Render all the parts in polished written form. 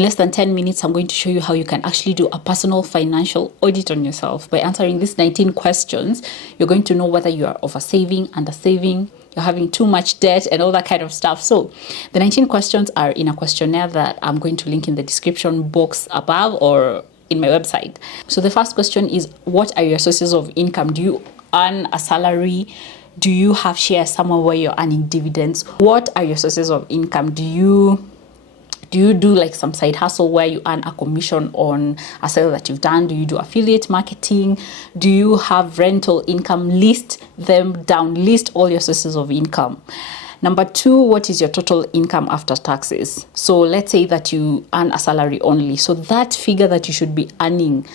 In less than 10 minutes, I'm going to show you how you can actually do a personal financial audit on yourself. By answering these 19 questions, you're going to know whether you are oversaving, undersaving, you're having too much debt, and all that kind of stuff. So the 19 questions are in a questionnaire that I'm going to link in the description box above or in my website. So the first question is, what are your sources of income? Do you earn a salary? Do you have shares somewhere where you're earning dividends? What are your sources of income? Do you do like some side hustle where you earn a commission on a sale that you've done? Do you do affiliate marketing? Do you have rental income? List them down. List all your sources of income. Number 2, what is your total income after taxes? So let's say that you earn a salary only. So that figure that you should be earning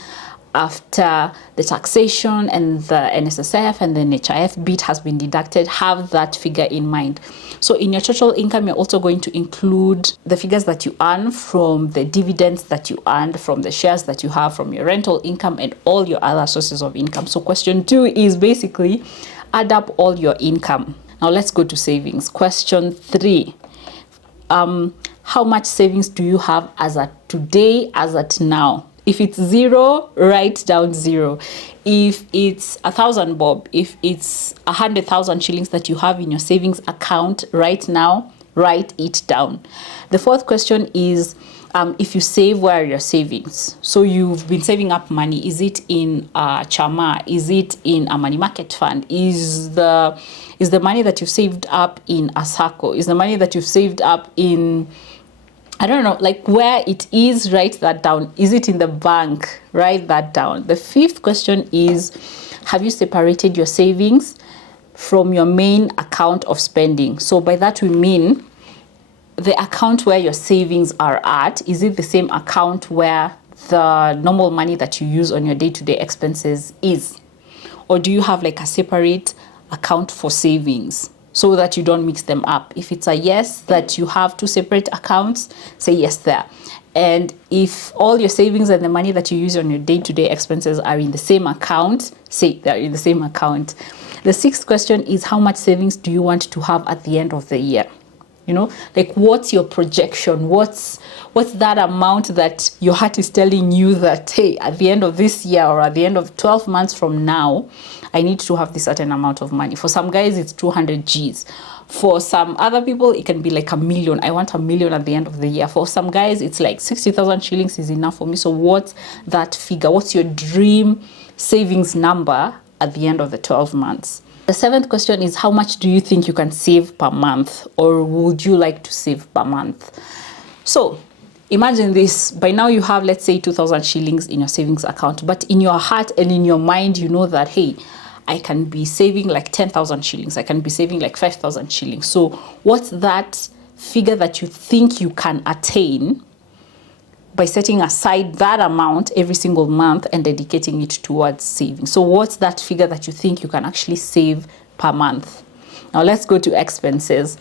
after the taxation and the NSSF and the NHIF bit has been deducted, have that figure in mind. So in your total income, you're also going to include the figures that you earn from the dividends that you earned, from the shares that you have, from your rental income, and all your other sources of income. So question 2 is basically add up all your income. Now let's go to savings. Question 3. How much savings do you have as at today, as at now? If it's 0, write down 0. If it's 1,000 bob, if it's 100,000 shillings that you have in your savings account right now, write it down. The fourth question is, if you save, where are your savings? So you've been saving up money. Is it in a chama? Is it in a money market fund? Is the money that you've saved up in a sacco? Is the money that you've saved up in, I don't know, like where it is, write that down. Is it in the bank? Write that down. The fifth question is, have you separated your savings from your main account of spending? So by that we mean the account where your savings are at. Is it the same account where the normal money that you use on your day-to-day expenses is? Or do you have like a separate account for savings, so that you don't mix them up? If it's a yes, that you have 2 separate accounts, say yes there. And if all your savings and the money that you use on your day-to-day expenses are in the same account, say they're in the same account. The sixth question is, how much savings do you want to have at the end of the year? You know, like what's your projection? What's that amount that your heart is telling you that, hey, at the end of this year or at the end of 12 months from now, I need to have this certain amount of money. For some guys, it's 200 G's. For some other people, it can be like 1 million. I want 1 million at the end of the year. For some guys, it's like 60,000 shillings is enough for me. So what's that figure? What's your dream savings number at the end of the 12 months? The seventh question is, how much do you think you can save per month, or would you like to save per month? So imagine this. By now you have, let's say, 2,000 shillings in your savings account, but in your heart and in your mind, you know that, hey, I can be saving like 10,000 shillings. I can be saving like 5,000 shillings. So what's that figure that you think you can attain by setting aside that amount every single month and dedicating it towards saving? So what's that figure that you think you can actually save per month? Now let's go to expenses.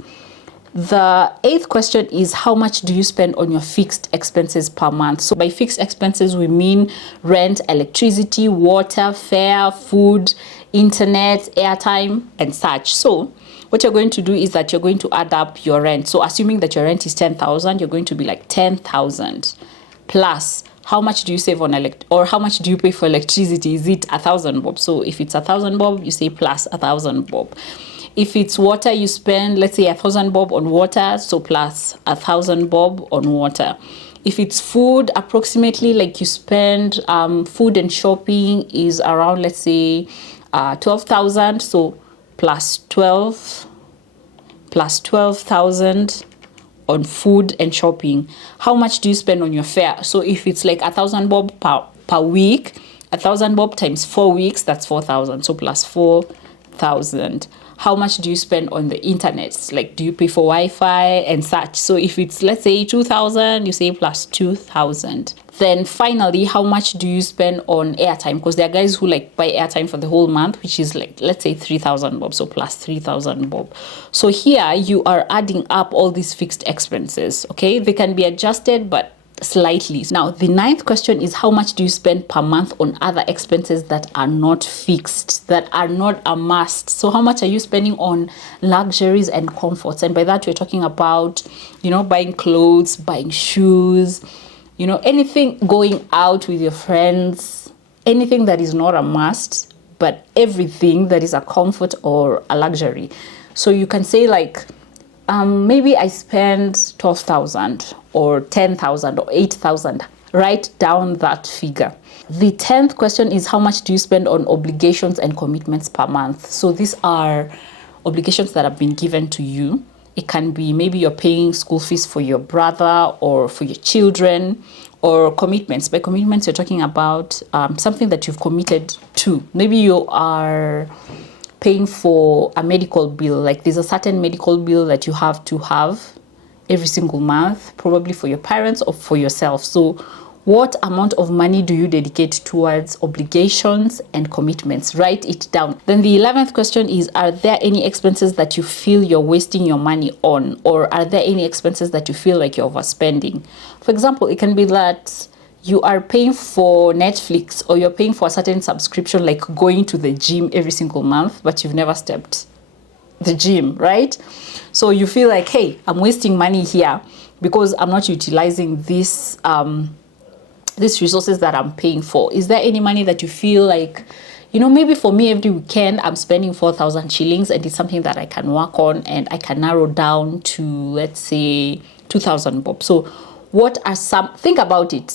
The eighth question is, how much do you spend on your fixed expenses per month? So by fixed expenses, we mean rent, electricity, water, fare, food, internet, airtime, and such. So what you're going to do is that you're going to add up your rent. So assuming that your rent is 10,000, you're going to be like 10,000 plus how much do you save on or how much do you pay for electricity? Is it 1,000 bob? So if it's 1,000 bob, you say plus 1,000 bob. If it's water, you spend, let's say, 1,000 bob on water, so plus 1,000 bob on water. If it's food, approximately, like you spend food and shopping is around, let's say, 12,000, so plus 12,000 on food and shopping. How much do you spend on your fare? So if it's like 1,000 bob per week, 1,000 bob times 4 weeks, that's 4,000, so plus 4,000. How much do you spend on the internet? Like, do you pay for Wi-Fi and such? So if it's, let's say, 2,000, you say plus 2,000. Then finally, how much do you spend on airtime? Because there are guys who like buy airtime for the whole month, which is like, let's say 3,000 bob, so plus 3,000 bob. So here you are adding up all these fixed expenses, okay? They can be adjusted, but slightly. Now, the ninth question is, how much do you spend per month on other expenses that are not fixed, that are not a must? So how much are you spending on luxuries and comforts? And by that, we're talking about, you know, buying clothes, buying shoes, You know, anything going out with your friends, anything that is not a must, but everything that is a comfort or a luxury. So you can say like, maybe I spend 12,000 or 10,000 or 8,000. Write down that figure. The 10th question is, how much do you spend on obligations and commitments per month? So these are obligations that have been given to you. It can be maybe you're paying school fees for your brother or for your children, or commitments. By commitments, you're talking about something that you've committed to. Maybe you are paying for a medical bill, like there's a certain medical bill that you have to have every single month, probably for your parents or for yourself. So what amount of money do you dedicate towards obligations and commitments? Write it down. Then the 11th question is, are there any expenses that you feel you're wasting your money on? Or are there any expenses that you feel like you're overspending? For example, it can be that you are paying for Netflix, or you're paying for a certain subscription, like going to the gym every single month, but you've never stepped the gym, right? So you feel like, hey, I'm wasting money here because I'm not utilizing this these resources that I'm paying for. Is there any money that you feel like, you know, maybe for me every weekend I'm spending 4,000 shillings and it's something that I can work on and I can narrow down to, let's say, 2,000 bob. So what are some, think about it,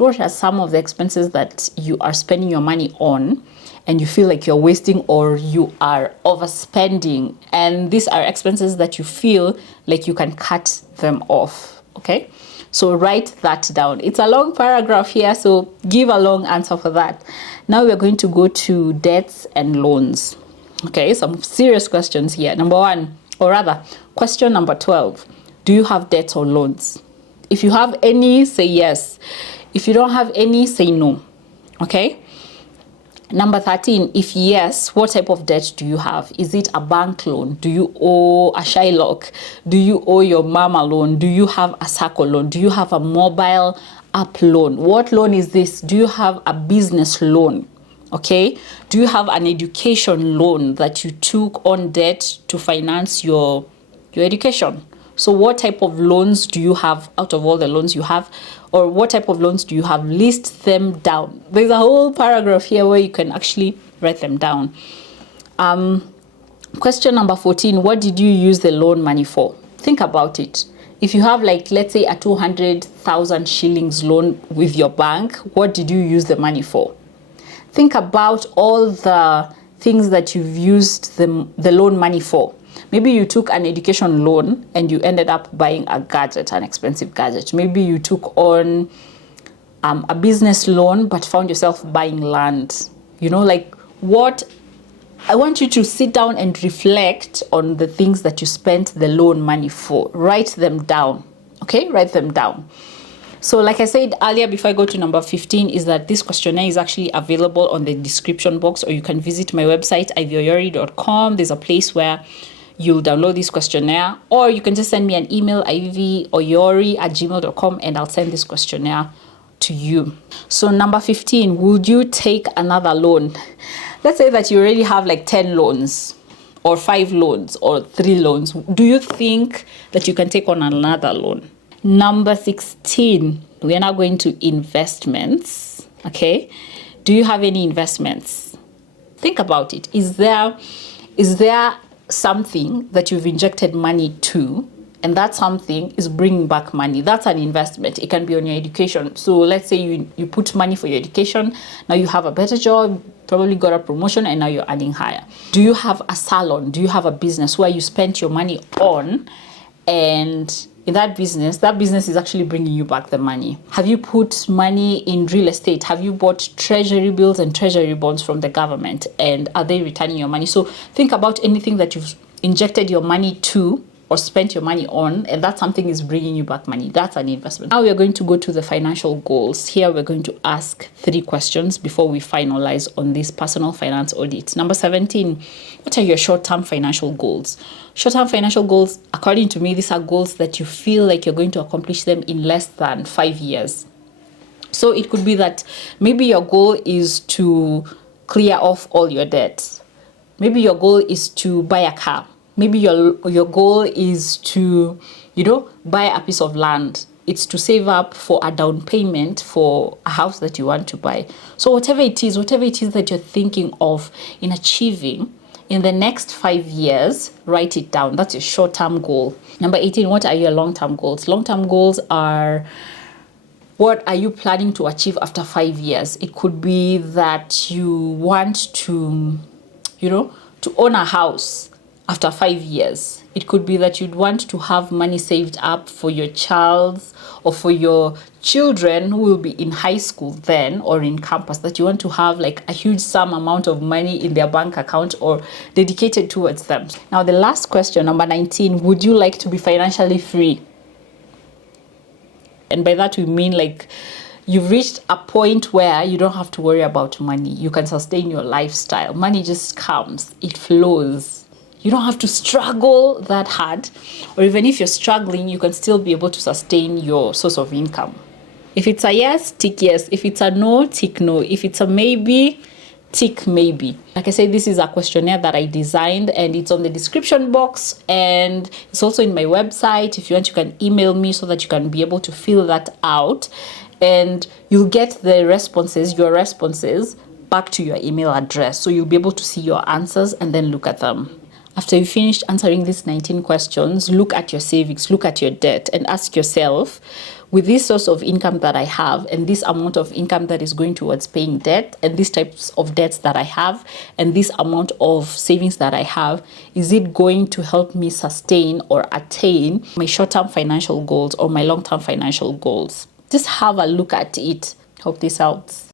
what are some of the expenses that you are spending your money on and you feel like you're wasting or you are overspending? And these are expenses that you feel like you can cut them off, okay? So write that down. It's a long paragraph here, so give a long answer for that. Now we're going to go to debts and loans. Okay, some serious questions here. Number 1, or rather, question number 12. Do you have debts or loans? If you have any, say yes. If you don't have any, say no. Okay? Number 13, if yes, what type of debt do you have? Is it a bank loan? Do you owe a Shylock? Do you owe your mama loan? Do you have a Sacco loan? Do you have a mobile app loan? What loan is this? Do you have a business loan? Okay? Do you have an education loan that you took on debt to finance your education? So what type of loans do you have out of all the loans you have? Or what type of loans do you have? List them down. There's a whole paragraph here where you can actually write them down. Question number 14, what did you use the loan money for? Think about it. If you have, like, let's say a 200,000 shillings loan with your bank, what did you use the money for? Think about all the things that you've used the loan money for. Maybe you took an education loan and you ended up buying a gadget, an expensive gadget. Maybe you took on a business loan but found yourself buying land. You know, like, what I want you to sit down and reflect on the things that you spent the loan money for. Write them down. Okay, write them down. So like I said earlier, before I go to number 15, is that this questionnaire is actually available on the description box, or you can visit my website, ivyoyori.com. There's a place where you'll download this questionnaire, or you can just send me an email, ivyoyori@gmail.com, and I'll send this questionnaire to you. So number 15, would you take another loan? Let's say that you already have like 10 loans or 5 loans or 3 loans. Do you think that you can take on another loan? Number 16, we are now going to investments. Okay, do you have any investments? Think about it. Is there something that you've injected money to, and that something is bringing back money? That's an investment. It can be on your education. So let's say you put money for your education. Now you have a better job, probably got a promotion, and now you're earning higher. Do you have a salon? Do you have a business where you spent your money on, and in that business is actually bringing you back the money? Have you put money in real estate? Have you bought treasury bills and treasury bonds from the government, and are they returning your money? So think about anything that you've injected your money to or spent your money on, and that something is bringing you back money. That's an investment. Now we are going to go to the financial goals. Here we're going to ask 3 questions before we finalize on this personal finance audit. Number 17, what are your short-term financial goals? Short-term financial goals, according to me, these are goals that you feel like you're going to accomplish them in less than 5 years. So it could be that maybe your goal is to clear off all your debts. Maybe your goal is to buy a car. Maybe your goal is to, buy a piece of land. it's to save up for a down payment for a house that you want to buy. So whatever it is that you're thinking of in achieving in the next 5 years, write it down. That's your short-term goal. Number 18, what are your long-term goals? Long-term goals are, what are you planning to achieve after 5 years? It could be that you want to, to own a house after 5 years. It could be that you'd want to have money saved up for your child's or for your children who will be in high school then or in campus, that you want to have like a huge sum amount of money in their bank account or dedicated towards them. Now, the last question, number 19, would you like to be financially free? And by that we mean like you've reached a point where you don't have to worry about money. You can sustain your lifestyle. Money just comes, it flows. You don't have to struggle that hard, or even if you're struggling, you can still be able to sustain your source of income. If it's a yes, tick yes. If it's a no, tick no. If it's a maybe, tick maybe. Like I said, this is a questionnaire that I designed and it's on the description box and it's also in my website. If you want, you can email me so that you can be able to fill that out and you'll get the responses, your responses, back to your email address. So you'll be able to see your answers and then look at them. After you finished answering these 19 questions, look at your savings, look at your debt, and ask yourself, with this source of income that I have, and this amount of income that is going towards paying debt, and these types of debts that I have, and this amount of savings that I have, is it going to help me sustain or attain my short-term financial goals or my long-term financial goals? Just have a look at it. Hope this helps.